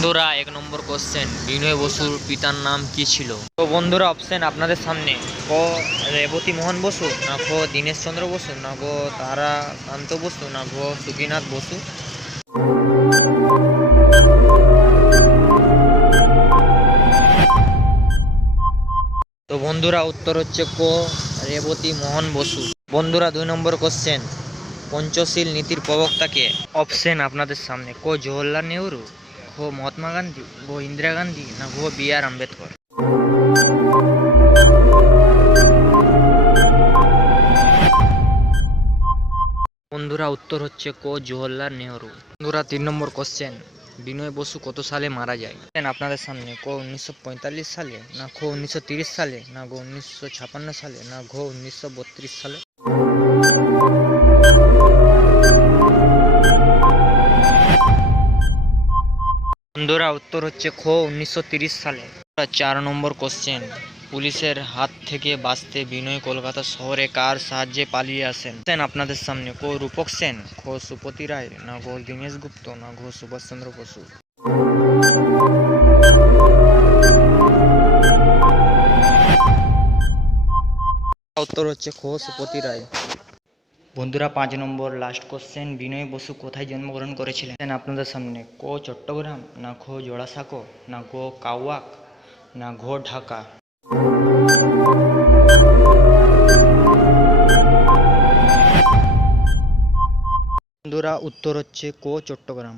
বন্ধুরা 1 নম্বর কোশ্চেন, বিনয় বসুর পিতার নাম কি ছিল? তো বন্ধুরা অপশন আপনাদের সামনে, ক রেবতী মোহন বসু, না খ দীনেশ চন্দ্র বসু, না গ তারাকান্ত বসু, না ঘ সুখীনাথ বসু। তো বন্ধুরা উত্তর হচ্ছে ক রেবতী মোহন বসু। বন্ধুরা 2 নম্বর কোশ্চেন, পঞ্চশীল নীতির প্রবক্তা কে? অপশন আপনাদের সামনে, ক জওহরলাল নেহরু, ঘ মহাত্মা গান্ধী, ঘ ইন্দিরা গান্ধী, না ঘ বি.আর. আম্বেদকর। বন্ধুরা উত্তর হচ্ছে ক জওহরলাল নেহরু। বন্ধুরা 3 নম্বর কোশ্চেন, বিনয় বসু কত সালে মারা যায়? আপনাদের সামনে, ক 1945 সালে, না খ 1930 সালে, না গ 1956 সালে, না ঘ 1932 সালে। বন্ধুরা উত্তর হচ্ছে খ 1930 সালে। 4 নম্বর কোশ্চেন, পুলিশের হাত থেকে বাঁচতে বিনয় কলকাতা শহরে কার সাহায্যে পালিয়ে আসেন? আপনাদের সামনে, ক রূপক সেন, খ সুপতি রায়, না ঘ দীনেশ গুপ্ত, না ঘ সুভাষচন্দ্র বসু। উত্তর হচ্ছে খ সুপতি রায়। বন্ধুরা 5 নম্বর লাস্ট কোশ্চেন, বিনয় বসু কোথায় জন্মগ্রহণ করেছিলেন? আপনাদের সামনে, ক চট্টগ্রাম, না খ জোড়াসাঁকো, না গ কাওয়াক, না ঘ ঢাকা। বন্ধুরা উত্তর হচ্ছে ক চট্টগ্রাম।